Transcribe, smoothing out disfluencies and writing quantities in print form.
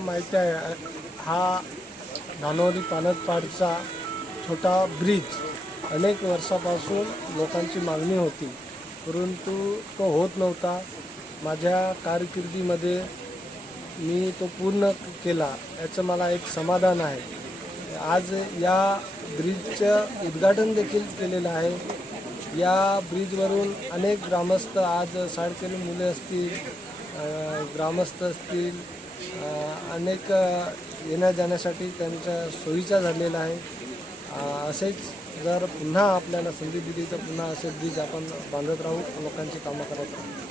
माहिती आहे हा धानोरी पाणतपाडचा छोटा ब्रिज अनेक वर्षापासून लोकांची मागणी होती, परंतु तो होत नव्हता. माझ्या कारकिर्दीमध्ये मी तो पूर्ण केला, याचं मला एक समाधान आहे. आज या ब्रिजचं उद्घाटन देखील केलेलं आहे. या ब्रिजवरून अनेक ग्रामस्थ, आज शाळकरी मुले असतील, ग्रामस्थ असतील, अनेक येण्या जाण्यासाठी त्यांच्या सोयीचा झालेला आहे. असेच जर पुन्हा आपल्याला संधी दिली तर पुन्हा असे ब्रिज आपण बांधत राहू, लोकांची कामं करत राहू.